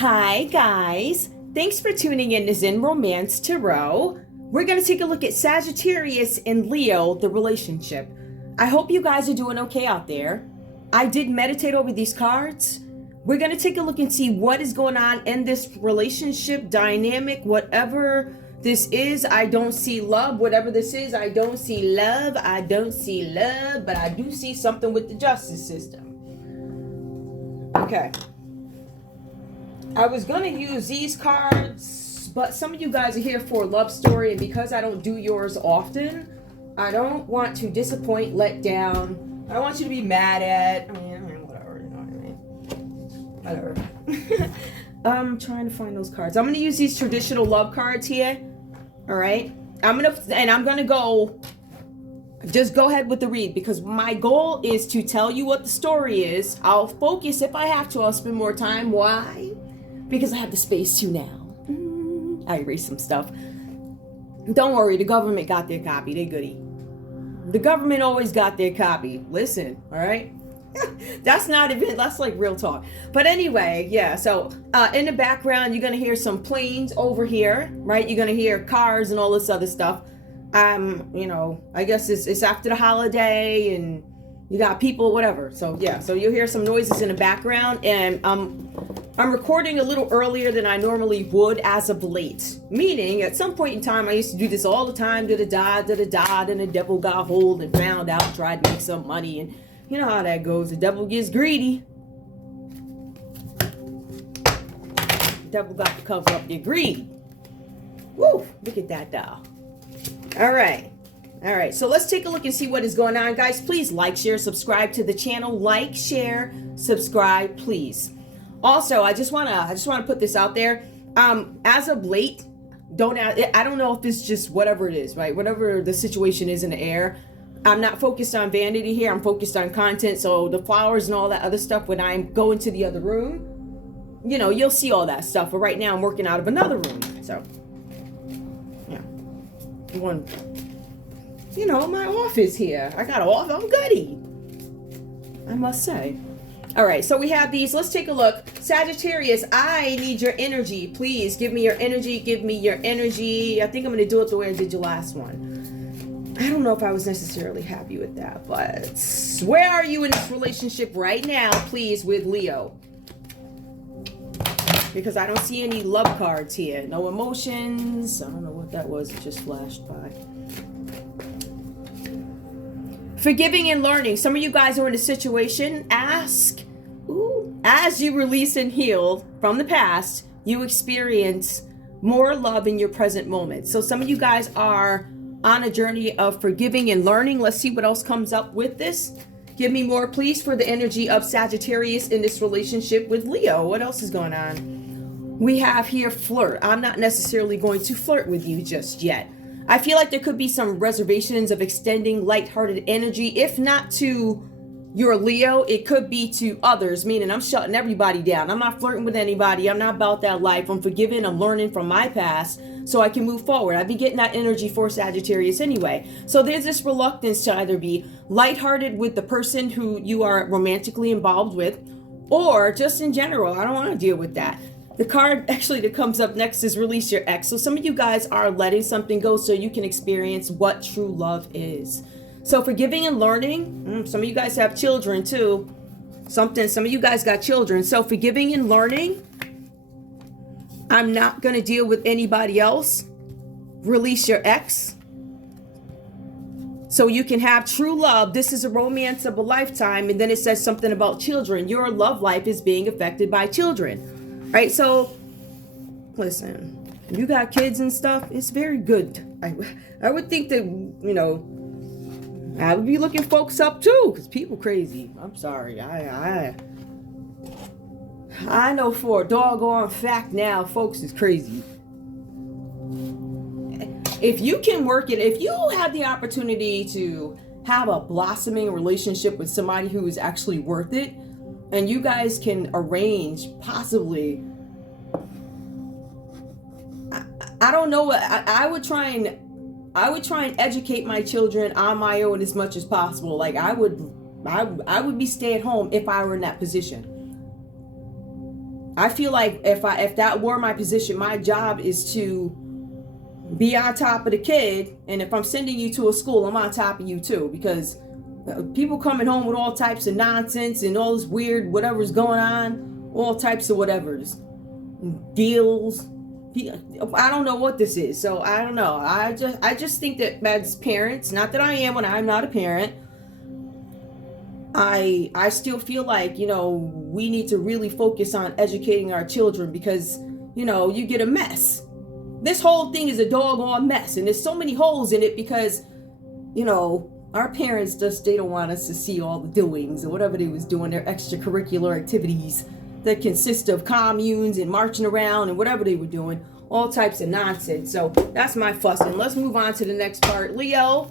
Hi guys, thanks for tuning in to Zen Romance Tarot. We're going to take a look at Sagittarius and Leo, the relationship. I hope you guys are doing okay out there. I did meditate over these cards. We're going to take a look and see what is going on in this relationship dynamic. Whatever this is, I don't see love. Whatever this is, I don't see love. I don't see love, but I do see something with the justice system. Okay. I was going to use these cards, but some of you guys are here for a love story, and because I don't do yours often, I don't want to disappoint, let down. I don't want you to be mad at, whatever, you know what I mean? Whatever. I'm trying to find those cards. I'm going to use these traditional love cards here. All right? I'm going to go, just go ahead with the read, because my goal is to tell you what the story is. I'll focus if I have to. I'll spend more time. Why? Because I have the space to now. I erased some stuff. Don't worry, the government got their copy. They goody. The government always got their copy. Listen, all right? That's like real talk. But anyway, yeah, so in the background, you're going to hear some planes over here, right? You're going to hear cars and all this other stuff. I guess it's after the holiday and you got people, whatever. So yeah, so you'll hear some noises in the background, and I'm recording a little earlier than I normally would as of late. Meaning, at some point in time, I used to do this all the time, da-da-da, da-da-da, and the devil got hold and found out and tried to make some money, and you know how that goes. The devil gets greedy. The devil got to cover up their greed. Woo, look at that doll. All right, so let's take a look and see what is going on. Guys, please like, share, subscribe to the channel. Like, share, subscribe, please. Also, I just want to put this out there. As of late, I don't know if it's just whatever it is, right? Whatever the situation is in the air. I'm not focused on vanity here. I'm focused on content. So the flowers and all that other stuff, when I go into the other room, you'll see all that stuff. But right now I'm working out of another room. So, yeah. My office here. I got off. I'm goody, I must say. All right, so we have these. Let's take a look. Sagittarius, I need your energy. Please give me your energy. Give me your energy. I think I'm going to do it the way I did your last one. I don't know if I was necessarily happy with that, but where are you in this relationship right now, please, with Leo? Because I don't see any love cards here. No emotions. I don't know what that was. It just flashed by. Forgiving and learning. Some of you guys are in a situation. As you release and heal from the past, you experience more love in your present moment. So some of you guys are on a journey of forgiving and learning. Let's see what else comes up with this. Give me more, please, for the energy of Sagittarius in this relationship with Leo. What else is going on? We have here flirt. I'm not necessarily going to flirt with you just yet. I feel like there could be some reservations of extending lighthearted energy, if not to your Leo, it could be to others, meaning I'm shutting everybody down. I'm not flirting with anybody. I'm not about that life. I'm forgiving. I'm learning from my past so I can move forward. I've been getting that energy for Sagittarius anyway. So there's this reluctance to either be lighthearted with the person who you are romantically involved with, or just in general, I don't want to deal with that. The card actually that comes up next is release your ex. So some of you guys are letting something go so you can experience what true love is. So forgiving and learning. Some of you guys have children too. Some of you guys got children. So forgiving and learning. I'm not going to deal with anybody else. Release your ex. So you can have true love. This is a romance of a lifetime. And then it says something about children. Your love life is being affected by children. Right, so listen, you got kids and stuff, it's very good. I would think that, I would be looking folks up too, because people crazy. I'm sorry. I know for a doggone fact now, folks is crazy. If you can work it, if you have the opportunity to have a blossoming relationship with somebody who is actually worth it, and you guys can arrange possibly, I don't know, I would try and educate my children on my own as much as possible. Like I would be stay at home if I were in that position. I feel like if that were my position, my job is to be on top of the kid. And if I'm sending you to a school, I'm on top of you too, because people coming home with all types of nonsense and all this weird whatever's going on, all types of whatever's deals. I don't know what this is, so I don't know. I just think that as parents, not that I am when I'm not a parent, I still feel like, you know, we need to really focus on educating our children, because, you know, you get a mess. This whole thing is a doggone mess, and there's so many holes in it because, you know, our parents they don't want us to see all the doings or whatever they was doing, their extracurricular activities that consist of communes and marching around and whatever they were doing, all types of nonsense. So that's my fuss. And let's move on to the next part. Leo,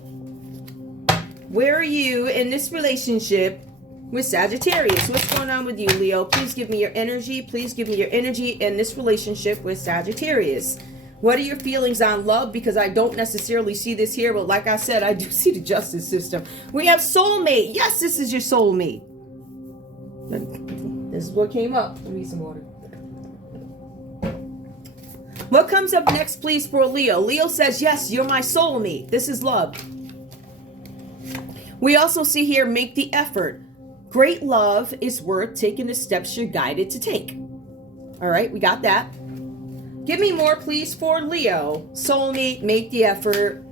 where are you in this relationship with Sagittarius? What's going on with you, Leo? Please give me your energy. Please give me your energy in this relationship with Sagittarius. What are your feelings on love? Because I don't necessarily see this here, but like I said, I do see the justice system. We have soulmate. Yes, this is your soulmate. This is what came up. Let me some water. What comes up next, please, for Leo? Leo says, yes, you're my soulmate. This is love. We also see here, make the effort. Great love is worth taking the steps you're guided to take. All right, we got that. Give me more, please, for Leo. Soulmate, make the effort.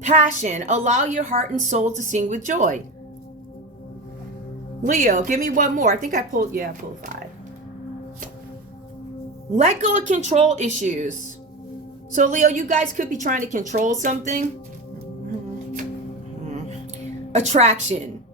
Passion, allow your heart and soul to sing with joy. Leo, give me one more. I think I pulled 5. Let go of control issues. So Leo, you guys could be trying to control something. Attraction.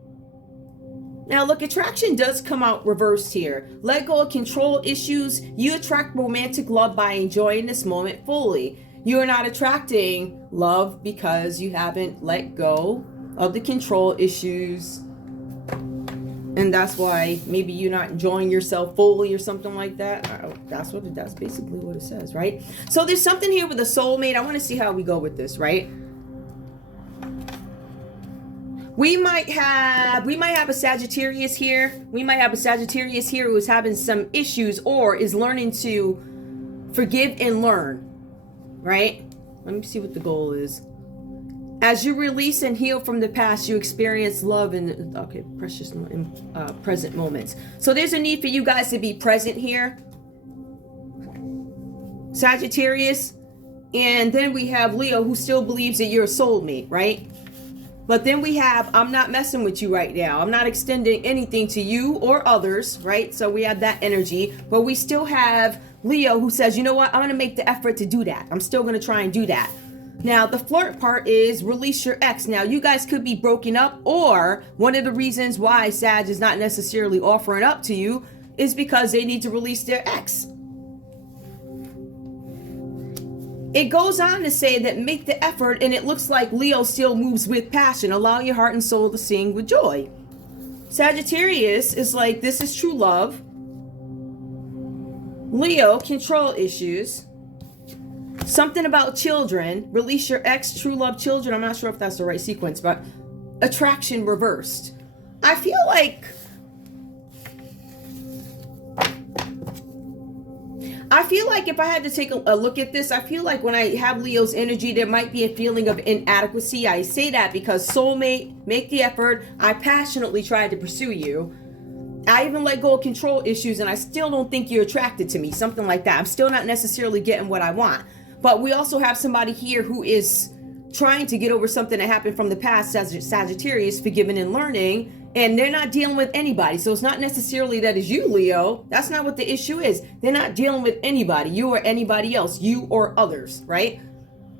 Now look, attraction does come out reversed here. Let go of control issues. You attract romantic love by enjoying this moment fully. You are not attracting love because you haven't let go of the control issues. And that's why maybe you're not enjoying yourself fully or something like that. That's basically what it says, right? So there's something here with a soulmate. I want to see how we go with this, right? We might have a Sagittarius here. We might have a Sagittarius here who is having some issues or is learning to forgive and learn, right? Let me see what the goal is. As you release and heal from the past, you experience love in precious in present moments. So there's a need for you guys to be present here, Sagittarius. And then we have Leo, who still believes that you're a soulmate, right? But then we have, I'm not messing with you right now. I'm not extending anything to you or others, right? So we have that energy. But we still have Leo, who says, you know what? I'm going to make the effort to do that. I'm still going to try and do that. Now, the flirt part is release your ex. Now, you guys could be broken up, or one of the reasons why Sag is not necessarily offering up to you is because they need to release their ex. It goes on to say that make the effort, and it looks like Leo still moves with passion. Allow your heart and soul to sing with joy. Sagittarius is like, this is true love. Leo, control issues. Something about children. Release your ex, true love, children. I'm not sure if that's the right sequence, but attraction reversed. I feel like if I had to take a look at this, I feel like when I have Leo's energy, there might be a feeling of inadequacy. I say that because soulmate, make the effort. I passionately tried to pursue you. I even let go of control issues, and I still don't think you're attracted to me. Something like that. I'm still not necessarily getting what I want. But we also have somebody here who is trying to get over something that happened from the past, Sagittarius, forgiving and learning, and they're not dealing with anybody. So it's not necessarily that it's you, Leo. That's not what the issue is. They're not dealing with anybody, you or anybody else, you or others, right?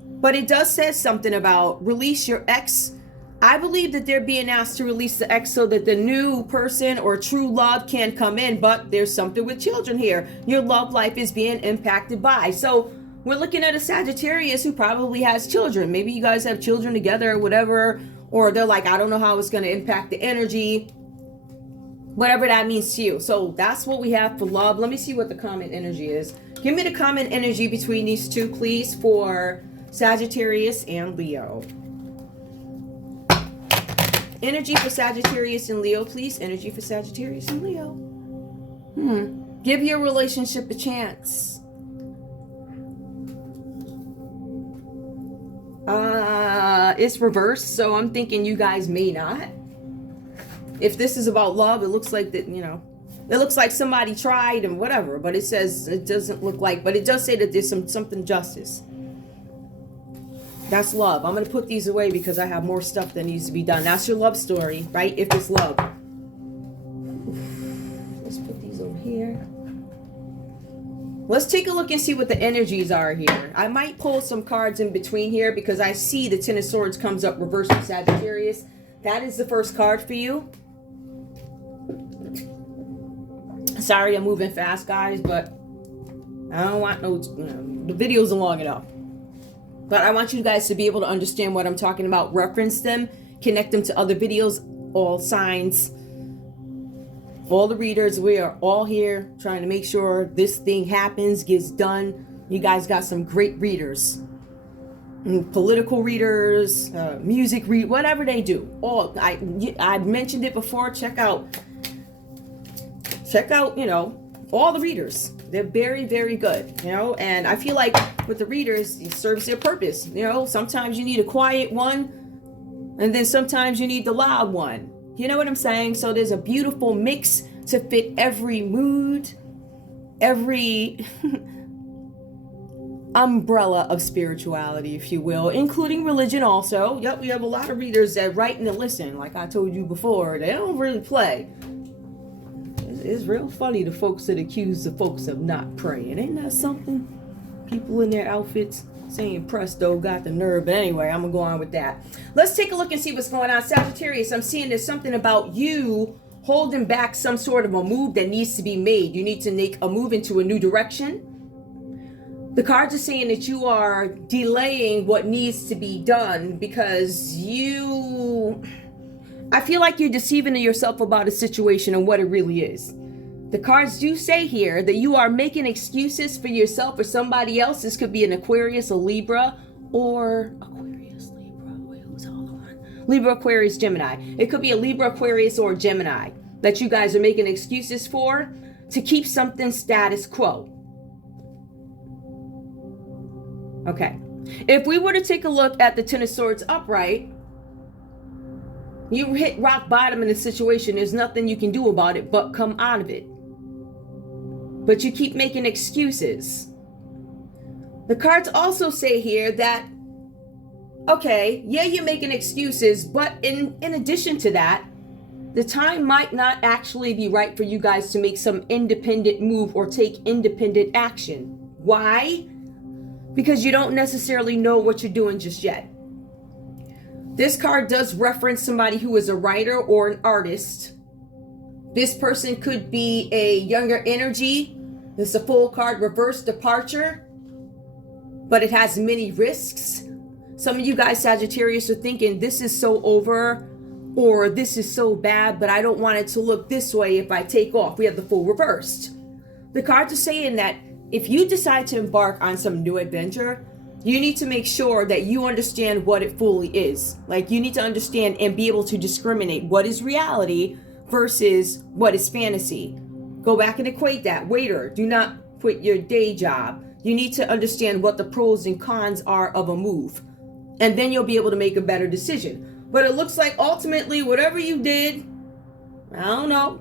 But it does say something about release your ex. I believe that they're being asked to release the ex so that the new person or true love can come in, but there's something with children here. Your love life is being impacted by. So we're looking at a Sagittarius who probably has children. Maybe you guys have children together or whatever, or they're like, I don't know how it's going to impact the energy, whatever that means to you. So that's what we have for love. Let me see what the common energy is. Give me the common energy between these two, please, for Sagittarius and Leo. Energy for Sagittarius and Leo, please. Energy for Sagittarius and Leo. Give your relationship a chance. It's reversed, so I'm thinking you guys may not. If this is about love, it looks like that, you know, it looks like somebody tried and whatever, but it says it doesn't look like, but it does say that there's something justice. That's love. I'm going to put these away because I have more stuff that needs to be done. That's your love story, right? If it's love. Let's put these over here. Let's take a look and see what the energies are here. I might pull some cards in between here because I see the Ten of Swords comes up reversed for Sagittarius. That is the first card for you. Sorry, I'm moving fast, guys, but I don't want no, the videos are long enough. But I want you guys to be able to understand what I'm talking about, reference them, connect them to other videos, all signs. All the readers, we are all here trying to make sure this thing happens, gets done. You guys got some great readers. Political readers, music read, whatever they do. All I mentioned it before. Check out, you know, all the readers. They're very, very good, you know. And I feel like with the readers, it serves their purpose. You know, sometimes you need a quiet one, and then sometimes you need the loud one. You know what I'm saying? So there's a beautiful mix to fit every mood, every umbrella of spirituality, if you will, including religion also. Yep, we have a lot of readers that write and listen. Like I told you before, they don't really play. It's real funny, the folks that accuse the folks of not praying. Ain't that something? People in their outfits saying presto got the nerve. But anyway, I'm gonna go on with that. Let's take a look and see what's going on. Sagittarius, I'm seeing there's something about you holding back some sort of a move that needs to be made. You need to make a move into a new direction. The cards are saying that you are delaying what needs to be done because I feel like you're deceiving yourself about a situation and what it really is. The cards do say here that you are making excuses for yourself or somebody else. This could be an Aquarius, a Libra, or Aquarius, Libra. Wait, who's the other one? Libra, Aquarius, Gemini. It could be a Libra, Aquarius, or Gemini that you guys are making excuses for to keep something status quo. Okay. If we were to take a look at the Ten of Swords upright, you hit rock bottom in the situation. There's nothing you can do about it but come out of it. But you keep making excuses. The cards also say here that, okay, yeah, you're making excuses, but in addition to that, the time might not actually be right for you guys to make some independent move or take independent action. Why? Because you don't necessarily know what you're doing just yet. This card does reference somebody who is a writer or an artist. This person could be a younger energy. This is a full card, reverse departure, but it has many risks. Some of you guys, Sagittarius, are thinking this is so over or this is so bad, but I don't want it to look this way if I take off. We have the full reversed. The cards are saying that if you decide to embark on some new adventure, you need to make sure that you understand what it fully is. Like you need to understand and be able to discriminate what is reality versus what is fantasy. Go back and equate that. Waiter, do not quit your day job. You need to understand what the pros and cons are of a move. And then you'll be able to make a better decision. But it looks like ultimately whatever you did, I don't know,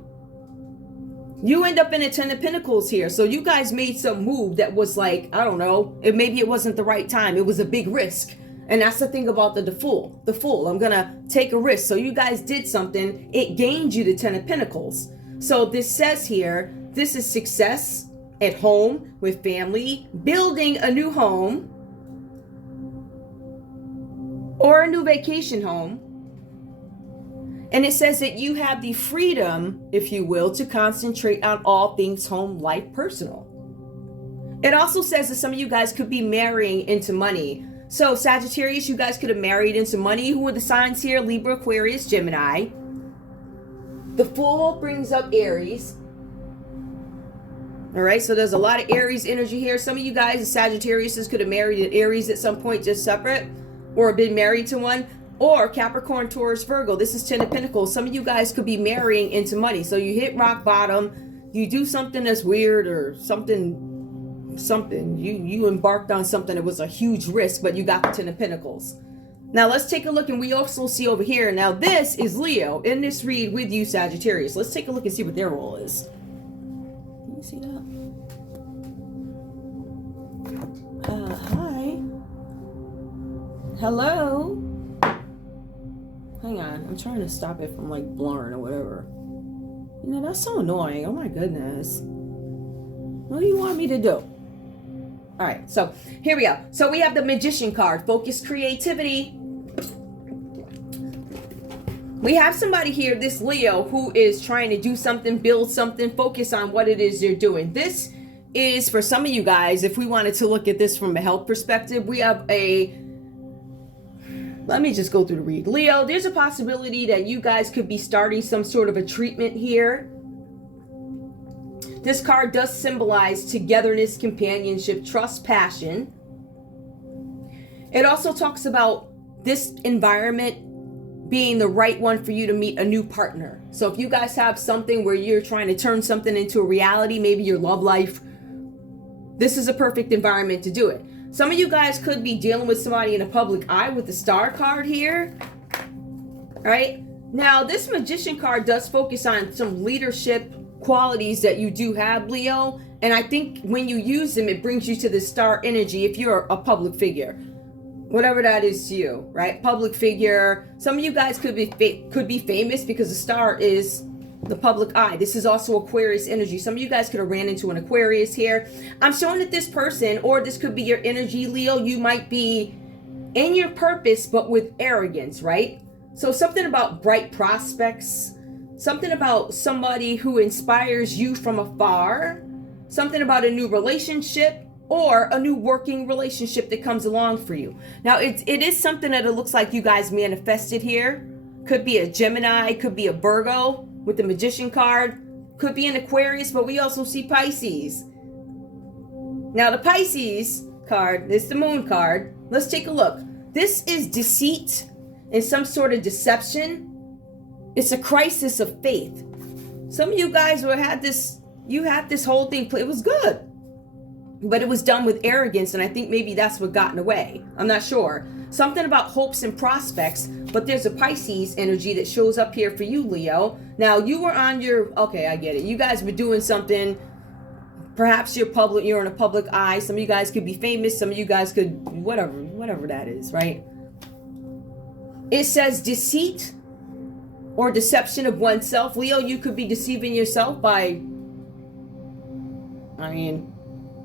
you end up in a Ten of Pentacles here. So you guys made some move that was like, I don't know, maybe it wasn't the right time. It was a big risk. And that's the thing about the fool. The fool, I'm going to take a risk. So you guys did something. It gained you the Ten of Pentacles. So this says here, this is success at home with family, building a new home or a new vacation home. And it says that you have the freedom, if you will, to concentrate on all things home, life, personal. It also says that some of you guys could be marrying into money. So Sagittarius, you guys could have married into money. Who are the signs here? Libra, Aquarius, Gemini. The Fool brings up Aries. All right, so there's a lot of Aries energy here. Some of you guys, the Sagittarius, could have married an Aries at some point just separate or been married to one. Or Capricorn, Taurus, Virgo. This is Ten of Pentacles. Some of you guys could be marrying into money. So you hit rock bottom. you do something that's weird or something you embarked on something that was a huge risk, but you got the Ten of Pentacles. Now let's take a look, and we also see over here, now this is Leo in this read with you, Sagittarius. Let's take a look and see what their role is. Can you see that? Hi. Hello. Hang on, I'm trying to stop it from like blurring or whatever. You know, that's so annoying. Oh my goodness. What do you want me to do? All right, so here we go. So we have the Magician card, focus creativity. We have somebody here, this Leo, who is trying to do something, build something, focus on what it is they're doing. This is for some of you guys, if we wanted to look at this from a health perspective, we have let me just go through the read. Leo, there's a possibility that you guys could be starting some sort of a treatment here. This card does symbolize togetherness, companionship, trust, passion. It also talks about this environment being the right one for you to meet a new partner. So if you guys have something where you're trying to turn something into a reality, maybe your love life, this is a perfect environment to do it. Some of you guys could be dealing with somebody in a public eye with the Star card here. All right. Now, this Magician card does focus on some leadership qualities that you do have, Leo. And I think when you use them, it brings you to the Star energy if you're a public figure. Whatever that is to you, right? Public figure. Some of you guys could be famous because the Star is the public eye. This is also Aquarius energy. Some of you guys could have ran into an Aquarius here. I'm showing that this person, or this could be your energy, Leo, you might be in your purpose, but with arrogance, right? So something about bright prospects, something about somebody who inspires you from afar, something about a new relationship, or a new working relationship that comes along for you. Now, it is something that it looks like you guys manifested here. Could be a Gemini, could be a Virgo with the Magician card, could be an Aquarius, but we also see Pisces. Now, the Pisces card, this is the Moon card. Let's take a look. This is deceit and some sort of deception. It's a crisis of faith. Some of you guys had this whole thing, it was good, but it was done with arrogance, and I think maybe that's what got in the way. I'm not sure. Something about hopes and prospects, but there's a Pisces energy that shows up here for you, Leo. Now, you were on your, okay, I get it. You guys were doing something. Perhaps you're in a public eye. Some of you guys could be famous. Some of you guys could, whatever that is, right? It says deceit or deception of oneself. Leo, you could be deceiving yourself by,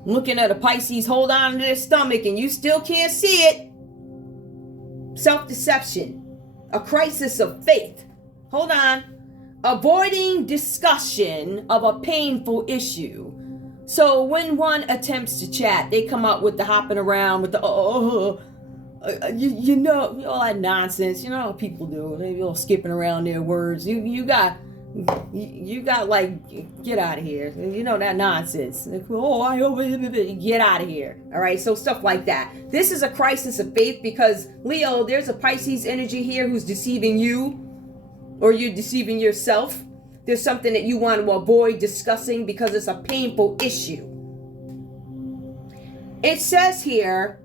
looking at a Pisces hold on to their stomach and you still can't see it. Self-deception. A crisis of faith. Hold on. Avoiding discussion of a painful issue. So when one attempts to chat, they come up with the hopping around with the, all that nonsense. You know how people do. They all skipping around their words. You got like, get out of here. You know that nonsense. Get out of here. All right. So stuff like that. This is a crisis of faith because, Leo, there's a Pisces energy here who's deceiving you, or you're deceiving yourself. There's something that you want to avoid discussing because it's a painful issue. It says here,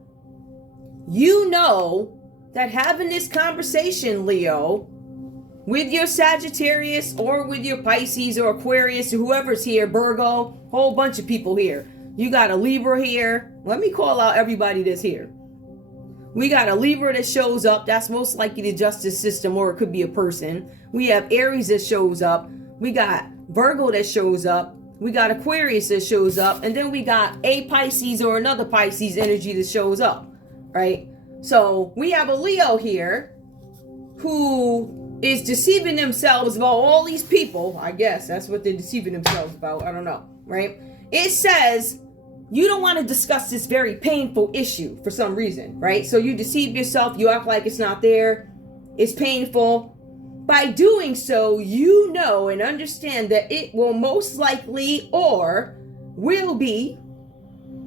you know that having this conversation, Leo, with your Sagittarius or with your Pisces or Aquarius or whoever's here, Virgo, whole bunch of people here. You got a Libra here. Let me call out everybody that's here. We got a Libra that shows up. That's most likely the justice system, or it could be a person. We have Aries that shows up. We got Virgo that shows up. We got Aquarius that shows up. And then we got a Pisces or another Pisces energy that shows up, right? So we have a Leo here who is deceiving themselves about all these people. I guess that's what they're deceiving themselves about. I don't know, right? It says you don't want to discuss this very painful issue for some reason, right? So you deceive yourself. You act like it's not there. It's painful. By doing so, you know and understand that it will most likely or will be,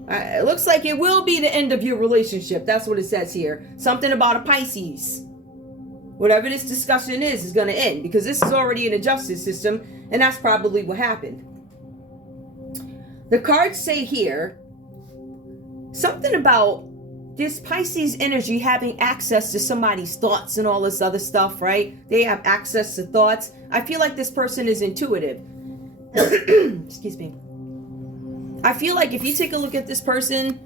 it looks like it will be the end of your relationship. That's what it says here. Something about a Pisces. Whatever this discussion is going to end, because this is already in a justice system, and that's probably what happened. The cards say here something about this Pisces energy having access to somebody's thoughts and all this other stuff, right? They have access to thoughts. I feel like this person is intuitive. Excuse me. I feel like if you take a look at this person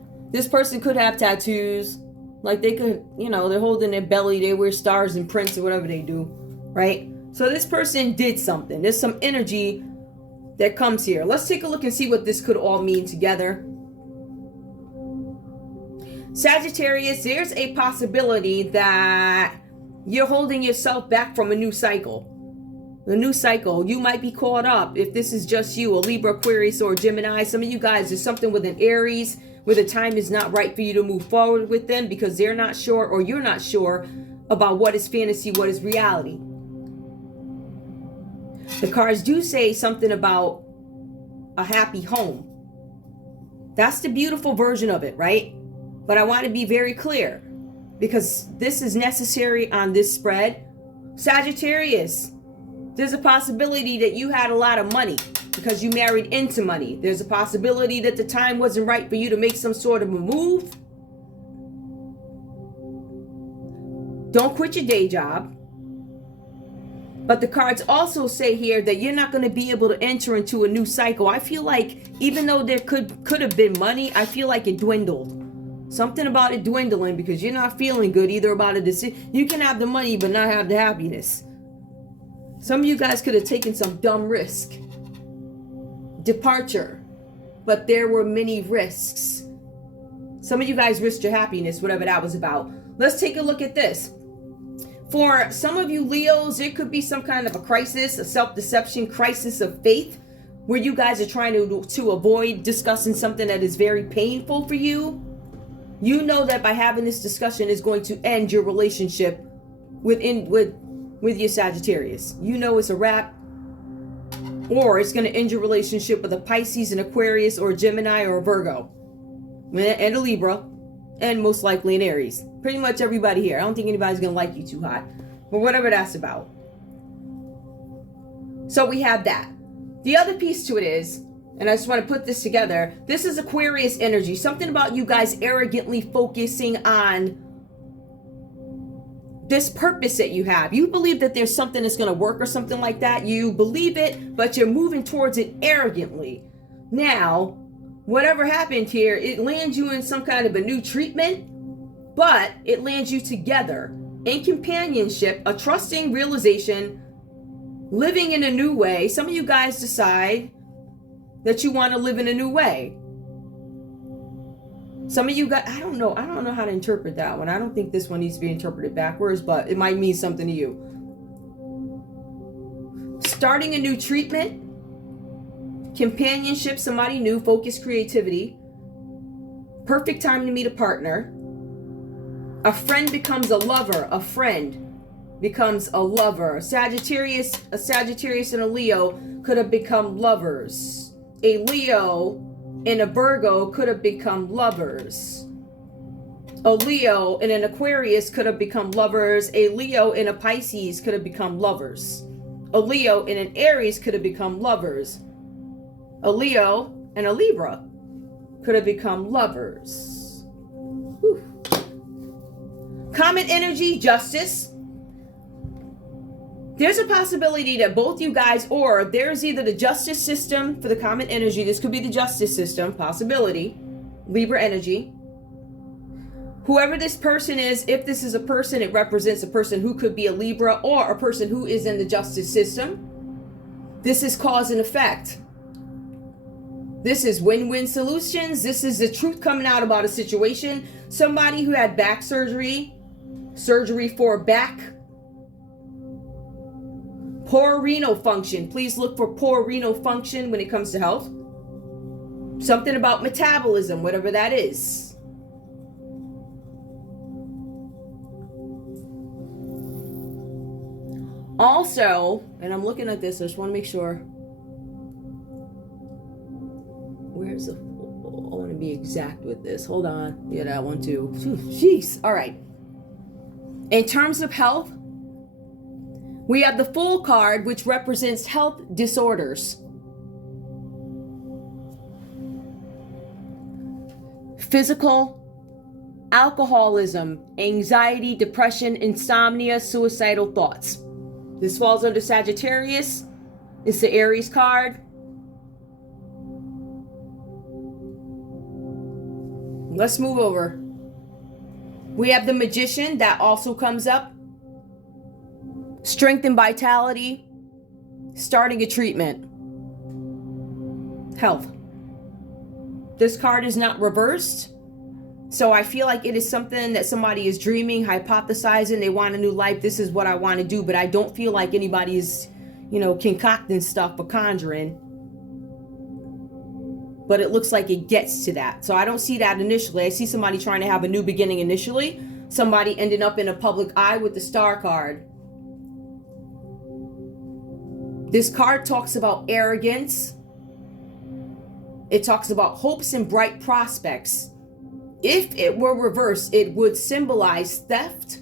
could have tattoos. Like they could, they're holding their belly, they wear stars and prints or whatever they do, right? So this person did something. There's some energy that comes here. Let's take a look and see what this could all mean together. Sagittarius, there's a possibility that you're holding yourself back from a new cycle. A new cycle. You might be caught up, if this is just you, a Libra, Aquarius, or Gemini. Some of you guys, there's something with an Aries where the time is not right for you to move forward with them because they're not sure or you're not sure about what is fantasy, what is reality. The cards do say something about a happy home. That's the beautiful version of it, right? But I want to be very clear because this is necessary on this spread. Sagittarius, there's a possibility that you had a lot of money because you married into money. There's a possibility that the time wasn't right for you to make some sort of a move. Don't quit your day job. But the cards also say here that you're not going to be able to enter into a new cycle. I feel like even though there could have been money, I feel like it dwindled. Something about it dwindling because you're not feeling good either about a decision. You can have the money but not have the happiness. Some of you guys could have taken some dumb risk. Departure. But there were many risks. Some of you guys risked your happiness, whatever that was about. Let's take a look at this. For some of you Leos, it could be some kind of a crisis, a self-deception, crisis of faith, where you guys are trying to avoid discussing something that is very painful for you. You know that by having this discussion is going to end your relationship with your Sagittarius. You know it's a wrap. Or it's going to end your relationship with a Pisces, an Aquarius, or a Gemini, or a Virgo. And a Libra. And most likely an Aries. Pretty much everybody here. I don't think anybody's going to like you too hot. But whatever that's about. So we have that. The other piece to it is, and I just want to put this together, this is Aquarius energy. Something about you guys arrogantly focusing on this purpose that you have. You believe that there's something that's going to work or something like that. You believe it, but you're moving towards it arrogantly. Now, whatever happened here, it lands you in some kind of a new treatment, but it lands you together in companionship, a trusting realization, living in a new way. Some of you guys decide that you want to live in a new way. Some of you guys, I don't know how to interpret that one. I don't think this one needs to be interpreted backwards, but it might mean something to you. Starting a new treatment, companionship, somebody new, focus, creativity, perfect time to meet a partner. A friend becomes a lover. A friend becomes a lover. A Sagittarius and a Leo could have become lovers. A Leo and a Virgo could have become lovers. A Leo and an Aquarius could have become lovers. A Leo and a Pisces could have become lovers. A Leo and an Aries could have become lovers. A Leo and a Libra could have become lovers. Whew. Common energy, justice. There's a possibility that both you guys, or there's either the justice system for the common energy. This could be the justice system, possibility. Libra energy. Whoever this person is, if this is a person, it represents a person who could be a Libra or a person who is in the justice system. This is cause and effect. This is win-win solutions. This is the truth coming out about a situation. Somebody who had back surgery for back, poor renal function. Please look for poor renal function when it comes to health. Something about metabolism, whatever that is. Also, and I'm looking at this, I just want to make sure. Where's the, I want to be exact with this. Hold on. Yeah, that one too. Jeez. All right. In terms of health, we have the Fool card, which represents health disorders. physical, alcoholism, anxiety, depression, insomnia, suicidal thoughts. This falls under Sagittarius. It's the Aries card. Let's move over. We have the Magician. That also comes up. Strength and vitality. Starting a treatment. Health. This card is not reversed. So I feel like it is something that somebody is dreaming, hypothesizing. They want a new life. This is what I want to do. But I don't feel like anybody is, concocting stuff or conjuring. But it looks like it gets to that. So I don't see that initially. I see somebody trying to have a new beginning initially. Somebody ending up in a public eye with the Star card. This card talks about arrogance. It talks about hopes and bright prospects. If it were reversed, it would symbolize theft,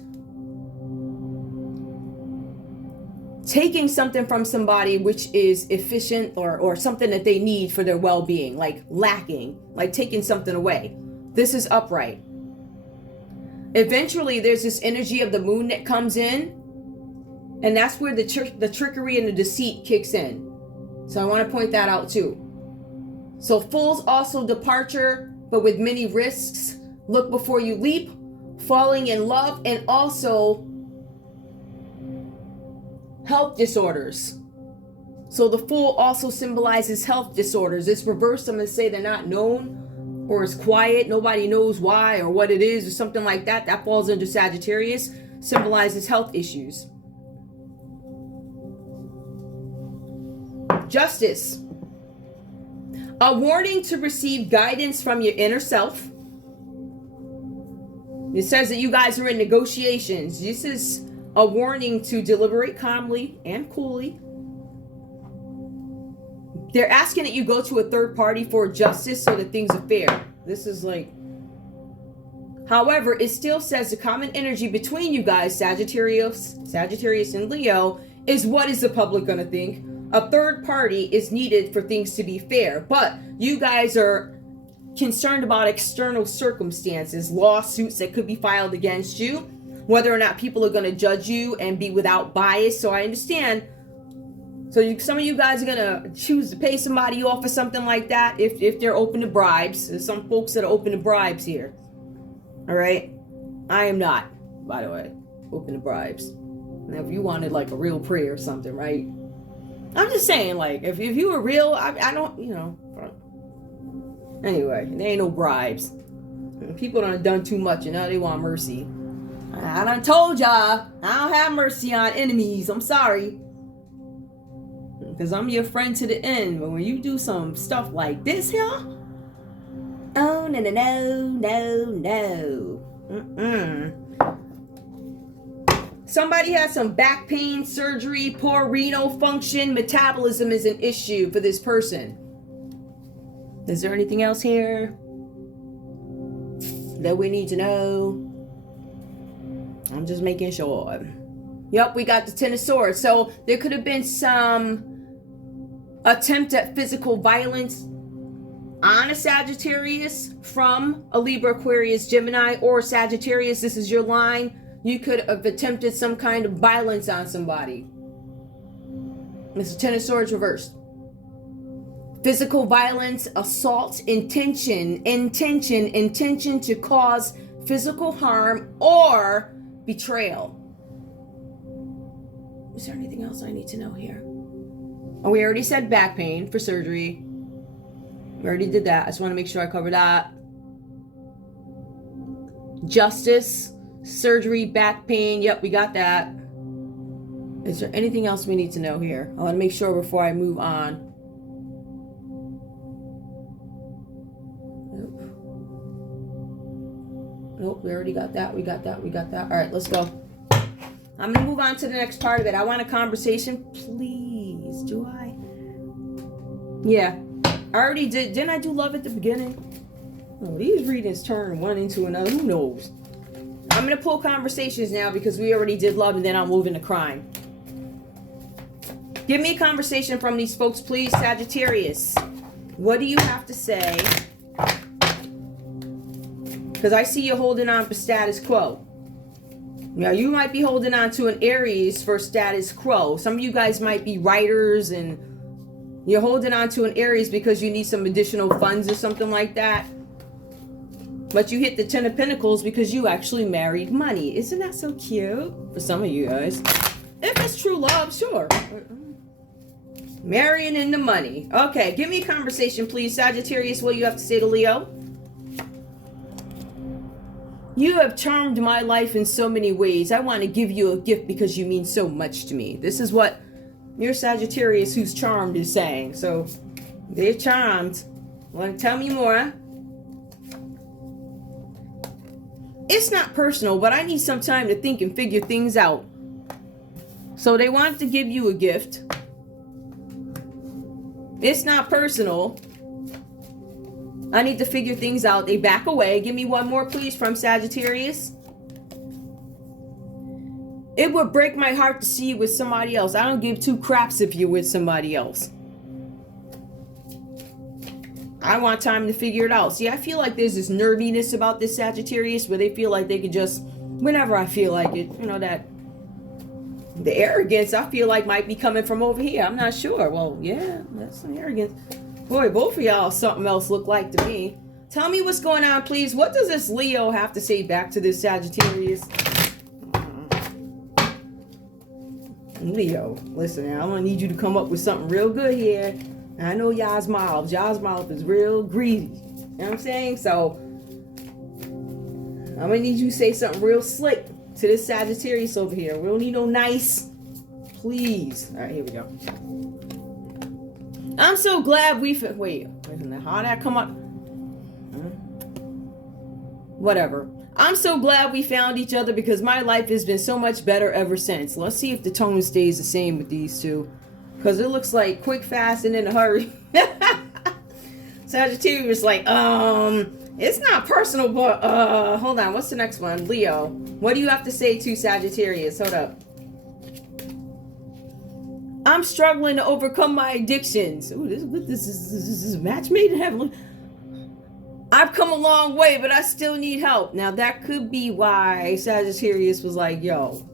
taking something from somebody which is efficient or something that they need for their well-being, like lacking, like taking something away. This is upright. Eventually, there's this energy of the moon that comes in, and that's where the trickery and the deceit kicks in. So I want to point that out too. So Fool's also departure, but with many risks. Look before you leap, falling in love, and also health disorders. So the Fool also symbolizes health disorders. It's reversed. I'm going to say they're not known, or it's quiet. Nobody knows why or what it is or something like that. That falls under Sagittarius. Symbolizes health issues. Justice. A warning to receive guidance from your inner self. It says that you guys are in negotiations. This is a warning to deliberate calmly and coolly. They're asking that you go to a third party for justice so that things are fair. This is like... However, it still says the common energy between you guys, Sagittarius and Leo, is what is the public going to think? A third party is needed for things to be fair. But you guys are concerned about external circumstances, lawsuits that could be filed against you, whether or not people are going to judge you and be without bias. So I understand. So some of you guys are going to choose to pay somebody off or something like that if they're open to bribes. There's some folks that are open to bribes here. All right. I am not, by the way, open to bribes. Now, if you wanted like a real prayer or something, right? I'm just saying, like, if you were real, I don't, Anyway, there ain't no bribes. People done too much, and now they want mercy. I done told y'all, I don't have mercy on enemies. I'm sorry. Because I'm your friend to the end. But when you do some stuff like this here, oh, no. Somebody has some back pain, surgery, poor renal function, metabolism is an issue for this person. Is there anything else here that we need to know? I'm just making sure. Yep, we got the Ten of Swords. So there could have been some attempt at physical violence on a Sagittarius from a Libra, Aquarius, Gemini, or Sagittarius. This is your line. You could have attempted some kind of violence on somebody. It's the Ten of Swords reversed. Physical violence, assault, intention to cause physical harm or betrayal. Is there anything else I need to know here? Oh, we already said back pain for surgery. We already did that. I just want to make sure I cover that. Justice, surgery, back pain. Yep, we got that. Is there anything else we need to know here? I want to make sure before I move on. Nope, we already got that. We got that. All right, let's go. I'm going to move on to the next part of it. I want a conversation. Please, do I? Yeah, I already did. Didn't I do love at the beginning? Oh, these readings turn one into another. Who knows? I'm going to pull conversations now because we already did love and then I'll move into crime. Give me a conversation from these folks, please. Sagittarius, what do you have to say Because I see you holding on for status quo. Now, you might be holding on to an Aries for status quo. Some of you guys might be writers and you're holding on to an Aries because you need some additional funds or something like that. But you hit the 10 of Pentacles because you actually married money. Isn't that so cute? For some of you guys. If it's true love, sure. Marrying into money. Okay, give me a conversation, please. Sagittarius, what do you have to say to Leo? You have charmed my life in so many ways. I want to give you a gift because you mean so much to me. This is what your Sagittarius who's charmed is saying. So, they're charmed. Want to tell me more? It's not personal, but I need some time to think and figure things out. So they want to give you a gift. It's not personal. I need to figure things out. They back away. Give me one more, please, from Sagittarius. It would break my heart to see you with somebody else. I don't give two craps if you're with somebody else. I want time to figure it out. See, I feel like there's this nerviness about this Sagittarius where they feel like they can just, whenever I feel like it, you know, that the arrogance I feel like might be coming from over here. I'm not sure. Well, yeah, that's some arrogance. Boy, both of y'all something else look like to me. Tell me what's going on, please. What does this Leo have to say back to this Sagittarius? Leo, listen, I'm gonna need you to come up with something real good here. I know y'all's mouth is real greedy. You know what I'm saying? So I'm gonna need you to say something real slick to this Sagittarius over here. We don't need no nice. Please. All right, here we go. I'm so glad we... Wait a minute. How'd that come up? Whatever. I'm so glad we found each other because my life has been so much better ever since. Let's see if the tone stays the same with these two. Because it looks like quick, fast, and in a hurry. Sagittarius like, it's not personal, but, hold on. What's the next one? Leo. What do you have to say to Sagittarius? Hold up. I'm struggling to overcome my addictions. Ooh, this is a match made in heaven. I've come a long way, but I still need help. Now, that could be why Sagittarius was like, yo,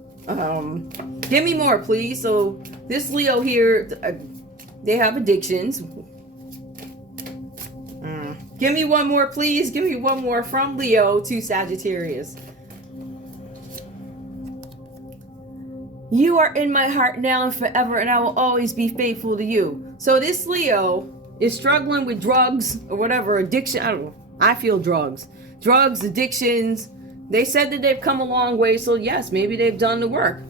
give me more, please. So, this Leo here, they have addictions. Give me one more, please. Give me one more from Leo to Sagittarius. You are in my heart now and forever, and I will always be faithful to you. So this Leo is struggling with drugs or whatever, addiction. I don't know. I feel drugs. Drugs, addictions. They said that they've come a long way, so yes, maybe they've done the work.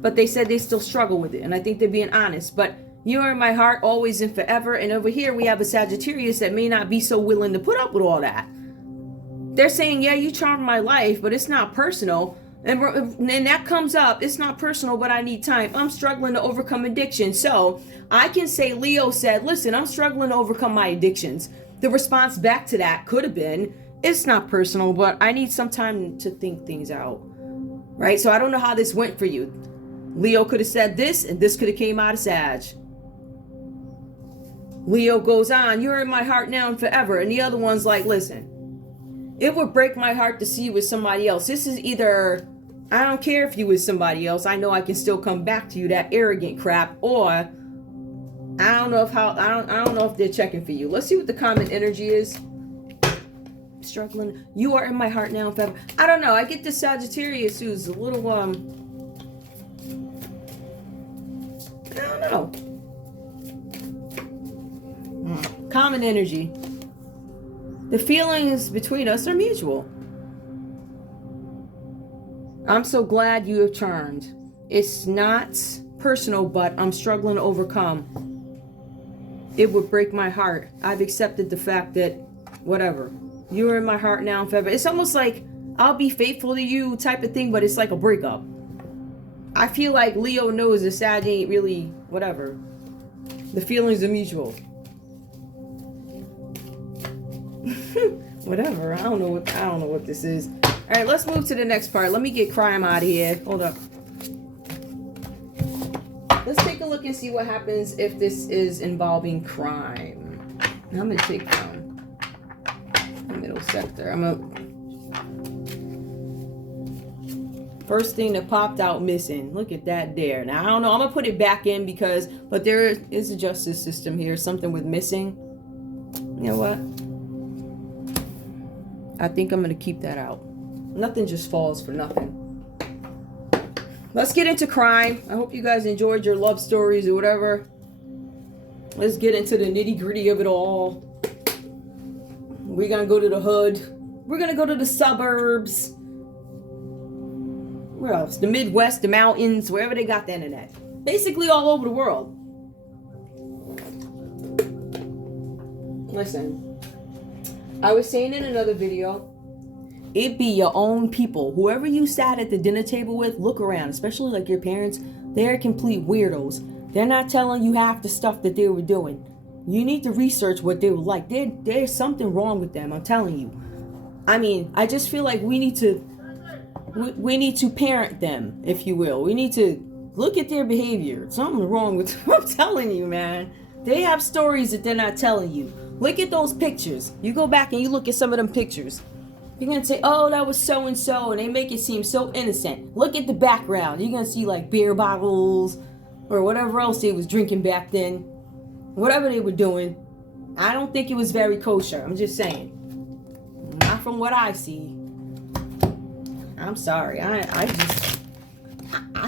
But they said they still struggle with it, and I think they're being honest. But you are in my heart always and forever, and over here we have a Sagittarius that may not be so willing to put up with all that. They're saying, yeah, you charmed my life, but it's not personal. And that comes up, it's not personal, but I need time. I'm struggling to overcome addiction. So I can say Leo said, listen, I'm struggling to overcome my addictions. The response back to that could have been, it's not personal, but I need some time to think things out. Right? So I don't know how this went for you. Leo could have said this, and this could have came out of Sag. Leo goes on, you're in my heart now and forever. And the other one's like, listen, it would break my heart to see you with somebody else. This is either, I don't care if you with somebody else. I know I can still come back to you, that arrogant crap. Or, I don't know if they're checking for you. Let's see what the common energy is. Struggling. You are in my heart now and forever. I don't know. I get the Sagittarius who's a little, I don't know. Common energy. The feelings between us are mutual. I'm so glad you have charmed. It's not personal, but I'm struggling to overcome. It would break my heart. I've accepted the fact that, whatever. You're in my heart now and forever. It's almost like I'll be faithful to you type of thing, but it's like a breakup. I feel like Leo knows that Sag ain't really, whatever. The feelings are mutual. Whatever. I don't know what this is. All right, let's move to the next part. Let me get crime out of here. Hold up. Let's take a look and see what happens if this is involving crime. I'm gonna take the middle sector. I'm gonna First thing that popped out, missing. Look at that there. Now, I don't know. I'm going to put it back in because, but there is a justice system here. Something with missing. You know what? I think I'm going to keep that out. Nothing just falls for nothing. Let's get into crime. I hope you guys enjoyed your love stories or whatever. Let's get into the nitty-gritty of it all. We're going to go to the hood. We're going to go to the suburbs. Where else? The Midwest, the mountains, wherever they got the internet. Basically all over the world. Listen, I was saying in another video, it be your own people. Whoever you sat at the dinner table with, look around, especially like your parents. They're complete weirdos. They're not telling you half the stuff that they were doing. You need to research what they were like. There's something wrong with them, I'm telling you. I mean, I just feel like we need to parent them, if you will. We need to look at their behavior. Something wrong with them. I'm telling you, man. They have stories that they're not telling you. Look at those pictures. You go back and you look at some of them pictures. You're going to say, oh, that was so-and-so, and they make it seem so innocent. Look at the background. You're going to see like beer bottles or whatever else they was drinking back then. Whatever they were doing. I don't think it was very kosher. I'm just saying. Not from what I see. I'm sorry. I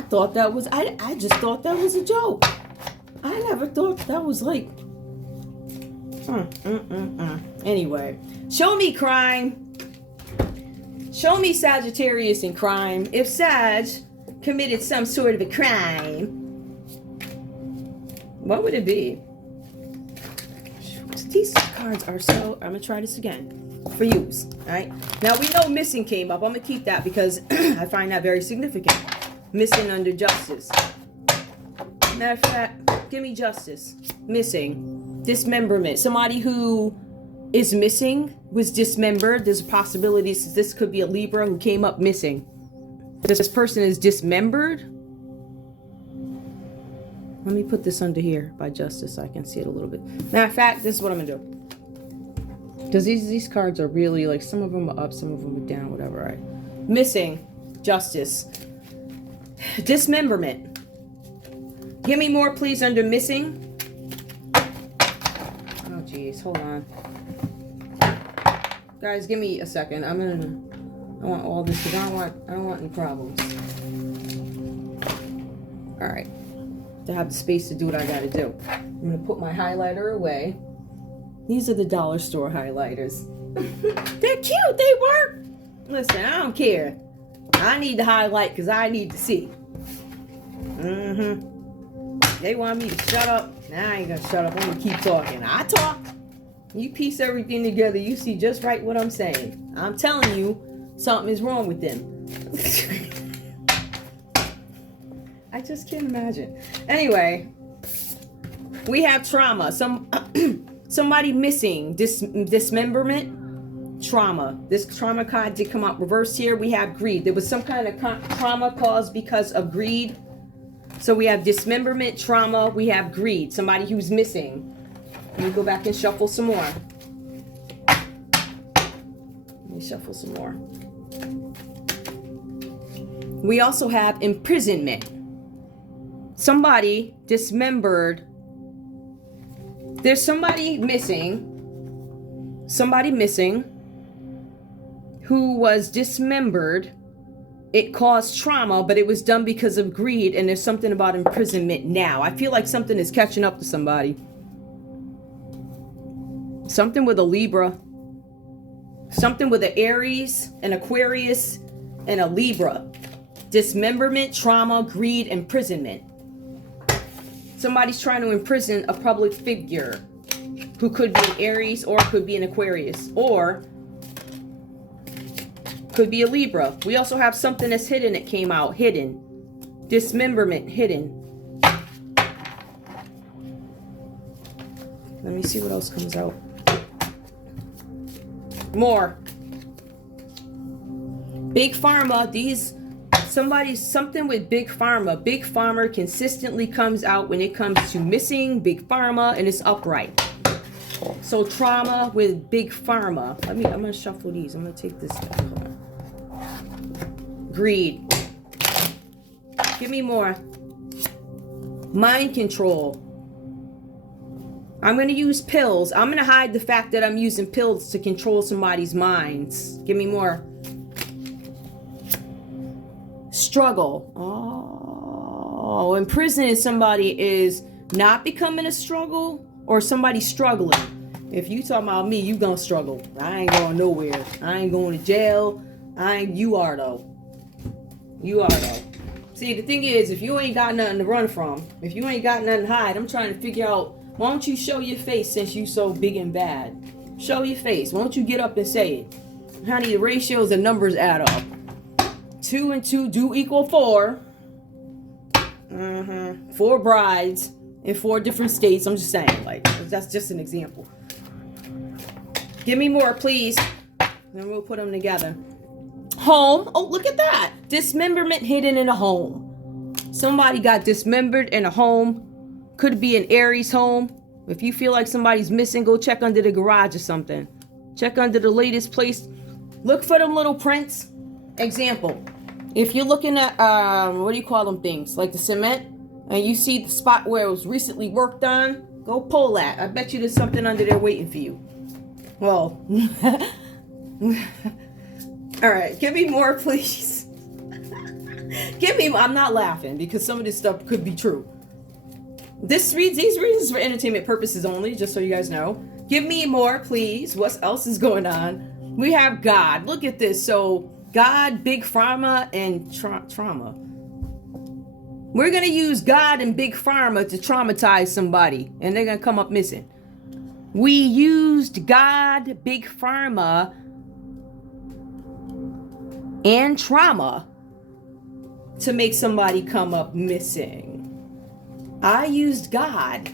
thought that was, I just thought that was a joke. I never thought that was like, Anyway, show me crime. Show me Sagittarius in crime. If Sag committed some sort of a crime, what would it be? These cards are so, I'm going to try this again. For use, right? Now we know missing came up. I'm gonna keep that because I find that very significant. Missing under justice. Matter of fact, give me justice. Missing. Dismemberment. Somebody who is missing was dismembered. There's a possibility this could be a Libra who came up missing. This person is dismembered. Let me put this under here by justice so I can see it a little bit. Matter of fact, this is what I'm gonna do. Because these cards are really, like, some of them are up, some of them are down, whatever, right? Missing. Justice. Dismemberment. Give me more, please, under missing. Oh, jeez. Hold on. Guys, give me a second. I want all this because I don't want any problems. Alright. To have the space to do what I gotta do. I'm going to put my highlighter away. These are the dollar store highlighters. They're cute. They work. Listen, I don't care. I need to highlight because I need to see. They want me to shut up. Nah, I ain't going to shut up. I'm going to keep talking. I talk. You piece everything together. You see just right what I'm saying. I'm telling you, something is wrong with them. I just can't imagine. Anyway, we have trauma. Somebody missing, dismemberment, trauma. This trauma card did come out reversed here. We have greed. There was some kind of trauma caused because of greed. So we have dismemberment, trauma. We have greed. Somebody who's missing. Let me go back and shuffle some more. Let me shuffle some more. We also have imprisonment. Somebody dismembered. There's somebody missing who was dismembered. It caused trauma, but it was done because of greed, and there's something about imprisonment now. I feel like something is catching up to somebody. Something with a Libra. Something with an Aries, an Aquarius, and a Libra. Dismemberment, trauma, greed, imprisonment. Somebody's trying to imprison a public figure who could be an Aries or could be an Aquarius or could be a Libra. We also have something that's hidden that came out. Hidden. Dismemberment. Hidden. Let me see what else comes out. More. Big Pharma. Something with Big Pharma. Big Pharma consistently comes out when it comes to missing, Big Pharma, and it's upright. So trauma with Big Pharma. I'm going to shuffle these. I'm going to take this. Greed. Give me more. Mind control. I'm going to use pills. I'm going to hide the fact that I'm using pills to control somebody's minds. Give me more. Struggle. Oh, imprisoning somebody is not becoming a struggle or somebody struggling. If you talking about me, you gonna struggle. I ain't going nowhere. I ain't going to jail. You are though. You are though. See, the thing is, if you ain't got nothing to run from, if you ain't got nothing to hide, I'm trying to figure out, why don't you show your face since you so big and bad? Show your face. Why don't you get up and say it? Honey, the ratios and numbers add up. 2 and 2 do equal 4. 4 brides in 4 different states. I'm just saying, like, that's just an example. Give me more, please. Then we'll put them together. Home. Oh, look at that. Dismemberment hidden in a home. Somebody got dismembered in a home. Could be an Aries home. If you feel like somebody's missing, go check under the garage or something. Check under the latest place. Look for them little prints. Example. If you're looking at, what do you call them things? Like the cement. And you see the spot where it was recently worked on. Go pull that. I bet you there's something under there waiting for you. Well. All right. Give me more, please. Give me, I'm not laughing because some of this stuff could be true. These reasons for entertainment purposes only, just so you guys know. Give me more, please. What else is going on? We have God. Look at this. So, God, Big Pharma, and trauma. We're going to use God and Big Pharma to traumatize somebody, and they're going to come up missing. We used God, Big Pharma, and trauma to make somebody come up missing. I used God,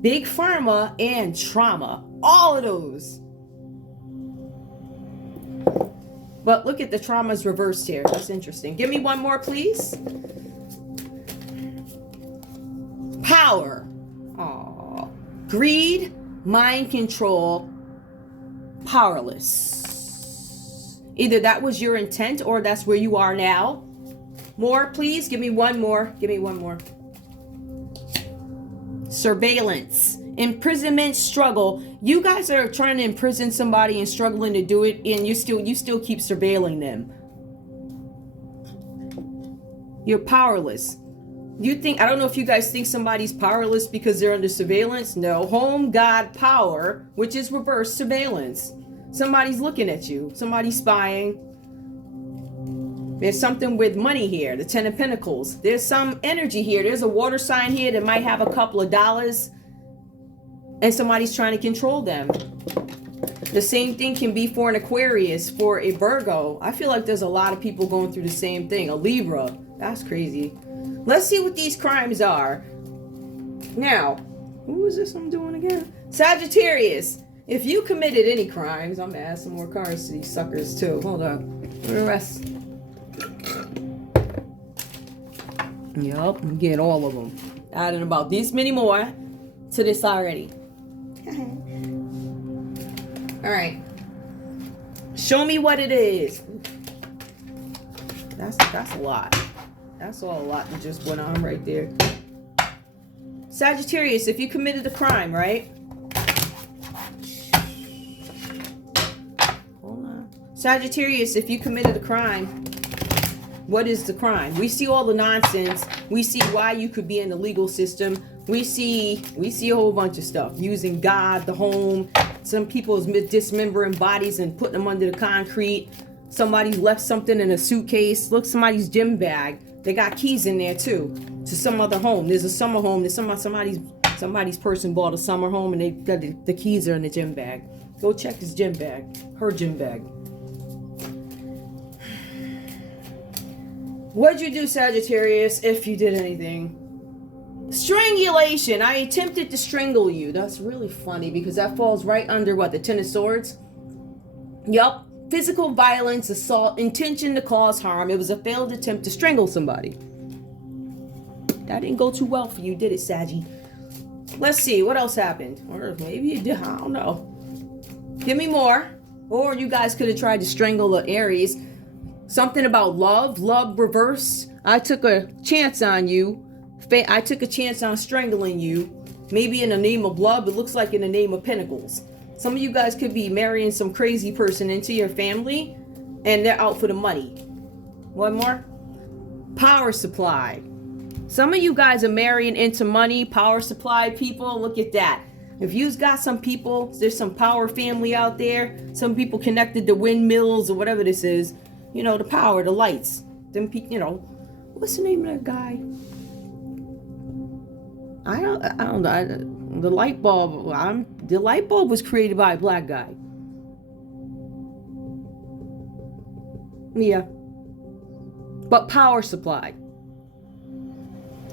Big Pharma, and trauma. All of those. But look at the traumas reversed here. That's interesting. Give me one more, please. Power. Aww. Greed, mind control, powerless. Either that was your intent or that's where you are now. More, please. Give me one more. Give me one more. Surveillance, imprisonment, struggle. You guys are trying to imprison somebody and struggling to do it, and you still keep surveilling them. You're powerless. You think, I don't know if you guys think somebody's powerless because they're under surveillance. No. Home, God, power, which is reverse surveillance. Somebody's looking at you. Somebody's spying. There's something with money here, the 10 of Pentacles. There's some energy here. There's a water sign here that might have a couple of dollars, and somebody's trying to control them. The same thing can be for an Aquarius, for a Virgo. I feel like there's a lot of people going through the same thing. A Libra. That's crazy. Let's see what these crimes are. Now, who is this I'm doing again? Sagittarius. If you committed any crimes, I'm going to add some more cards to these suckers too. Hold on. For the rest. Yup, I'm getting all of them. Adding about this many more to this already. Alright. Show me what it is. That's a lot. That's all a lot that just went on right there. Sagittarius, if you committed a crime, right? Hold on. Sagittarius, if you committed a crime, what is the crime? We see all the nonsense. We see why you could be in the legal system. We see a whole bunch of stuff. Using God, the home. Some people's dismembering bodies and putting them under the concrete. Somebody's left something in a suitcase. Look, somebody's gym bag. They got keys in there too to some other home. There's a summer home. There's somebody's person bought a summer home and they got the keys are in the gym bag. Go check his gym bag. Her gym bag. What'd you do, Sagittarius, if you did anything? Strangulation. I attempted to strangle you. That's really funny because that falls right under what? The 10 of Swords? Yup. Physical violence, assault, intention to cause harm. It was a failed attempt to strangle somebody. That didn't go too well for you, did it, Saggy? Let's see. What else happened? Or maybe it did. I don't know. Give me more. Or you guys could have tried to strangle the Aries. Something about love. Love reverse. I took a chance on you. I took a chance on strangling you. Maybe in the name of love, it looks like in the name of pentacles. Some of you guys could be marrying some crazy person into your family, and they're out for the money. One more. Power supply. Some of you guys are marrying into money, power supply people. Look at that. If you've got some people, there's some power family out there. Some people connected to windmills or whatever this is. You know, the power, the lights. Them, you know, what's the name of that guy? I don't know. The light bulb. The light bulb was created by a black guy. Yeah. But power supply.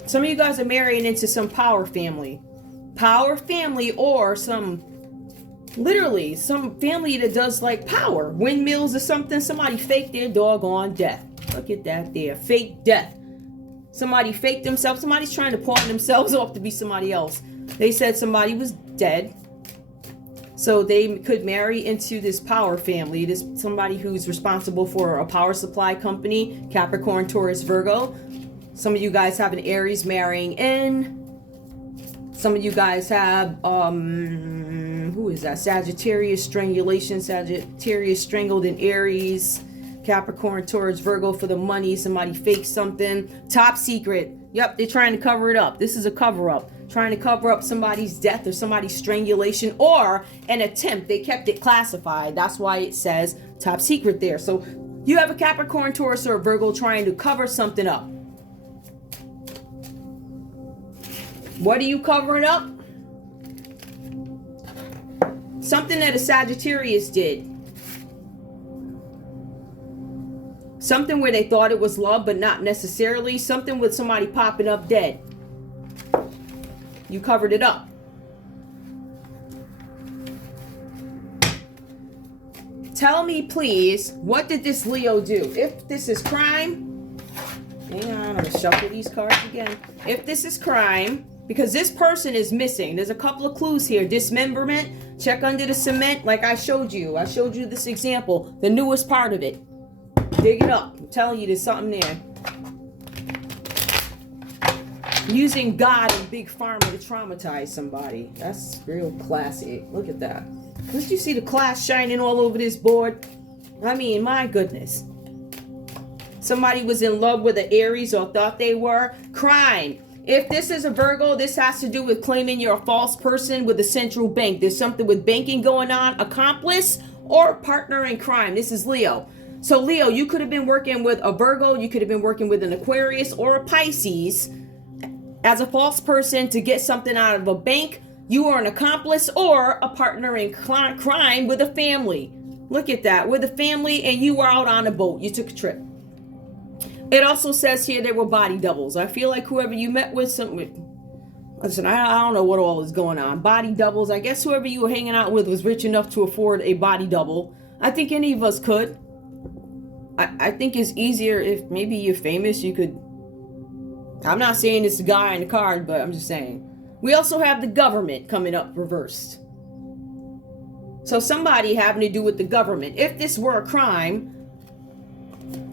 Some of you guys are marrying into some power family. Power family, or literally some family that does like power. Windmills or something. Somebody faked their doggone death. Look at that there. Fake death. Somebody faked themselves. Somebody's trying to pawn themselves off to be somebody else. They said somebody was dead, so they could marry into this power family. This somebody who's responsible for a power supply company. Capricorn, Taurus, Virgo. Some of you guys have an Aries marrying in. Some of you guys have who is that? Sagittarius strangulation. Sagittarius strangled in Aries. Capricorn, Taurus, Virgo for the money. Somebody faked something. Top secret. Yep, they're trying to cover it up. This is a cover up. Trying to cover up somebody's death or somebody's strangulation or an attempt. They kept it classified. That's why it says top secret there. So you have a Capricorn, Taurus, or a Virgo trying to cover something up. What are you covering up? Something that a Sagittarius did. Something where they thought it was love, but not necessarily. Something with somebody popping up dead. You covered it up. Tell me, please, what did this Leo do? If this is crime, hang on, I'm going to shuffle these cards again. If this is crime, because this person is missing. There's a couple of clues here. Dismemberment. Check under the cement like I showed you. I showed you this example. The newest part of it. Dig it up. I'm telling you, there's something there. Using God and Big Pharma to traumatize somebody. That's real classy. Look at that. Don't you see the class shining all over this board? I mean, my goodness. Somebody was in love with an Aries or thought they were. Crime. If this is a Virgo, this has to do with claiming you're a false person with a central bank. There's something with banking going on. Accomplice or partner in crime. This is Leo. So Leo, you could have been working with a Virgo. You could have been working with an Aquarius or a Pisces as a false person to get something out of a bank. You are an accomplice or a partner in crime with a family. Look at that. With a family, and you were out on a boat. You took a trip. It also says here there were body doubles. I feel like whoever you met with, listen, I don't know what all is going on. Body doubles. I guess whoever you were hanging out with was rich enough to afford a body double. I think any of us could. I think it's easier if maybe you're famous, you could. I'm not saying it's the guy in the card, but I'm just saying. We also have the government coming up reversed. So somebody having to do with the government. If this were a crime,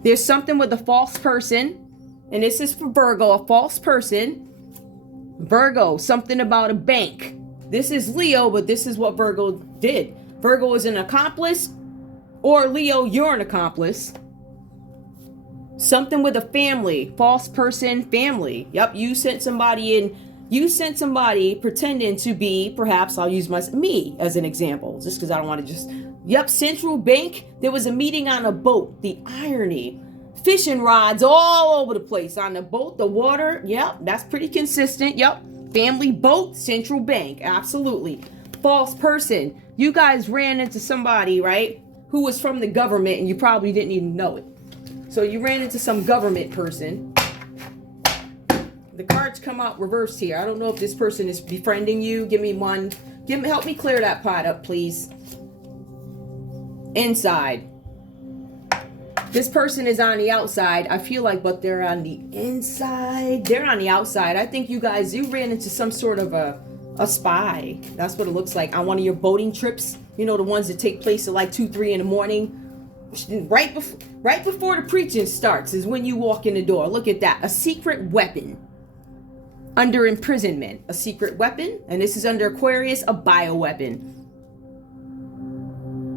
there's something with a false person. And this is for Virgo, a false person. Virgo, something about a bank. This is Leo, but this is what Virgo did. Virgo is an accomplice. Or Leo, you're an accomplice. Something with a family. False person, family. Yep, you sent somebody in. You sent somebody pretending to be, perhaps I'll use me as an example, just because I don't want to just. Yep, central bank. There was a meeting on a boat. The irony. Fishing rods all over the place on the boat, the water. Yep, that's pretty consistent. Yep, family boat, central bank. Absolutely. False person. You guys ran into somebody, right, who was from the government and you probably didn't even know it. So you ran into some government person. The cards come out reversed here. I don't know if this person is befriending you. Give me one. Help me clear that pot up, please. Inside. This person is on the outside. I feel like, but they're on the inside. They're on the outside. I think you ran into some sort of a spy. That's what it looks like on one of your boating trips. You know, the ones that take place at like 2, 3 in the morning. Right before the preaching starts is when you walk in the door. Look at that. A secret weapon. Under imprisonment. A secret weapon. And this is under Aquarius, a bioweapon.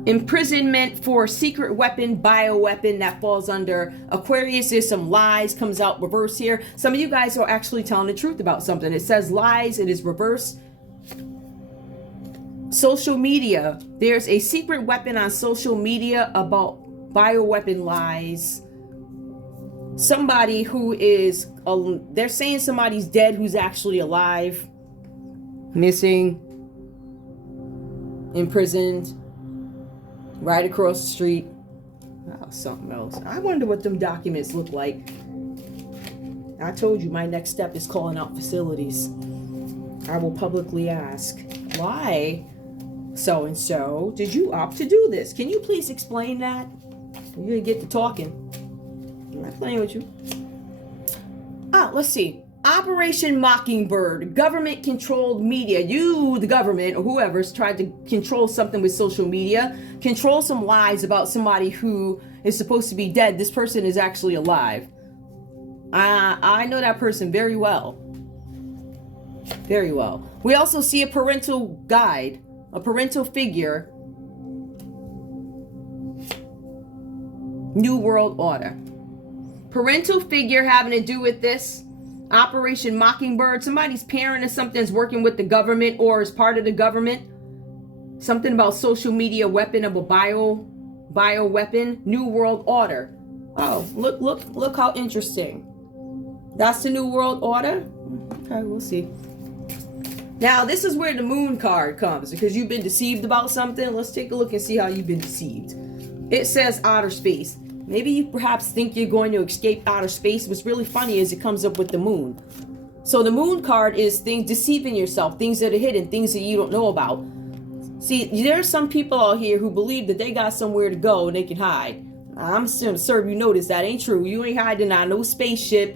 Imprisonment for secret weapon, bioweapon, that falls under Aquarius. There's some lies, comes out reverse here. Some of you guys are actually telling the truth about something. It says lies, it is reverse. Social media. There's a secret weapon on social media about bioweapon lies. Somebody who is, they're saying somebody's dead who's actually alive. Missing. Imprisoned. Right across the street. Oh, something else. I wonder what them documents look like. I told you my next step is calling out facilities. I will publicly ask, why so-and-so did you opt to do this? Can you please explain that? You're gonna get to talking. I'm not playing with you. Let's see. Operation Mockingbird, government-controlled media. You, the government, or whoever's tried to control something with social media, control some lies about somebody who is supposed to be dead. This person is actually alive. I know that person very well. Very well. We also see a parental guide, a parental figure. New World Order. Parental figure having to do with this. Operation Mockingbird. Somebody's parent or something is working with the government or is part of the government. Something about social media weapon of a bio weapon. New World Order. Oh, look how interesting. That's the New World Order? Okay, we'll see. Now, this is where the moon card comes, because you've been deceived about something. Let's take a look and see how you've been deceived. It says outer space. Maybe you perhaps think you're going to escape outer space. What's really funny is it comes up with the moon. So the moon card is things deceiving yourself, things that are hidden, things that you don't know about. See, there are some people out here who believe that they got somewhere to go and they can hide. I'm just gonna serve you notice that ain't true. You ain't hiding on no spaceship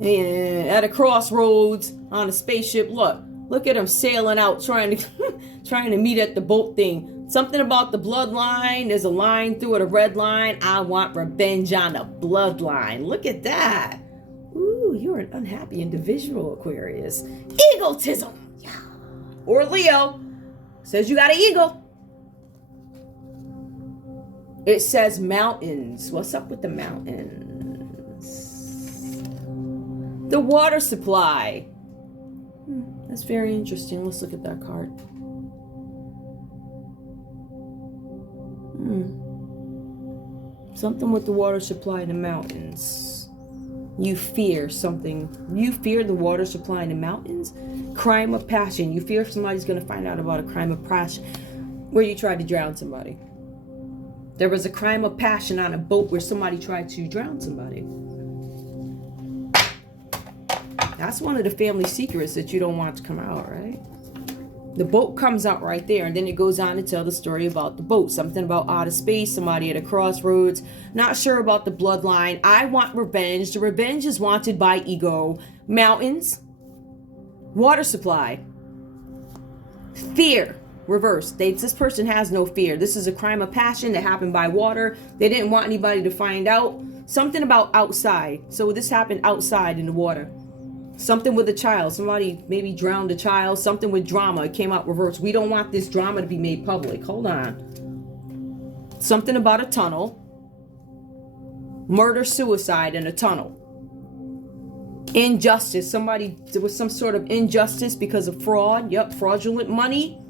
at a crossroads on a spaceship. Look at them sailing out trying to meet at the boat thing. Something about the bloodline. There's a line through it, a red line. I want revenge on the bloodline. Look at that. Ooh, you're an unhappy individual, Aquarius. Egotism. Yeah. Or Leo. Says you got an ego. It says mountains. What's up with the mountains? The water supply. That's very interesting. Let's look at that card. Something with the water supply in the mountains. You fear something. You fear the water supply in the mountains. Crime of passion. You fear somebody's going to find out about a crime of passion where you tried to drown somebody. There was a crime of passion on a boat where somebody tried to drown somebody. That's one of the family secrets that you don't want to come out, right? The boat comes out right there, and then it goes on to tell the story about the boat. Something about outer space, somebody at a crossroads. Not sure about the bloodline. I want revenge. The revenge is wanted by ego. Mountains. Water supply. Fear. Reverse. This person has no fear. This is a crime of passion that happened by water. They didn't want anybody to find out. Something about outside. So this happened outside in the water. Something with a child. Somebody maybe drowned a child. Something with drama. It came out reverse. We don't want this drama to be made public. Hold on. Something about a tunnel. Murder, suicide in a tunnel. Injustice. There was some sort of injustice because of fraud. Yep, fraudulent money.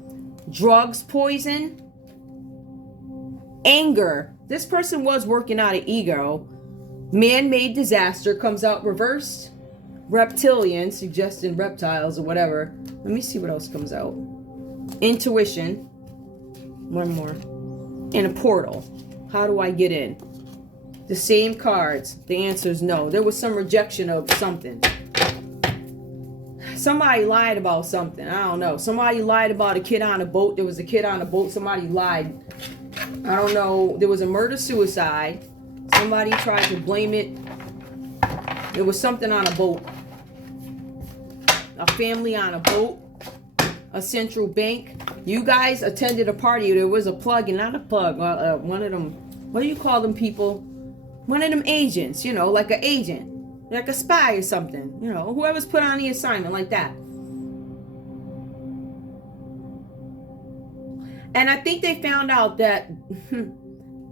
Drugs, poison. Anger. This person was working out of ego. Man-made disaster comes out reversed. Reptilian, suggesting reptiles or whatever. Let me see what else comes out. Intuition. One more. And a portal. How do I get in? The same cards. The answer is no. There was some rejection of something. Somebody lied about something. I don't know. Somebody lied about a kid on a boat. There was a kid on a boat. Somebody lied. I don't know. There was a murder-suicide. Somebody tried to blame it. There was something on a boat. A family on a boat. A central bank. You guys attended a party. There was a plug, and not a plug. One of them what do you call them people? One of them agents, you know, like an agent, like a spy or something, you know, whoever's put on the assignment like that. And I think they found out that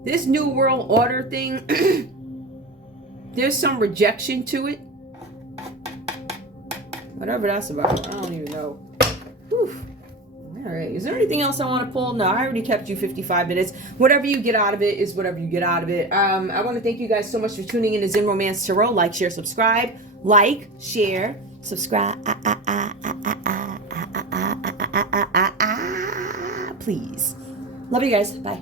this New World Order thing, there's some rejection to it. Whatever that's about, I don't even know. Whew. All right, is there anything else I want to pull? No, I already kept you 55 minutes. Whatever you get out of it is whatever you get out of it. I want to thank you guys so much for tuning in to Zen Romance Tarot. Like, share, subscribe. Like, share, subscribe. Please. Love you guys. Bye.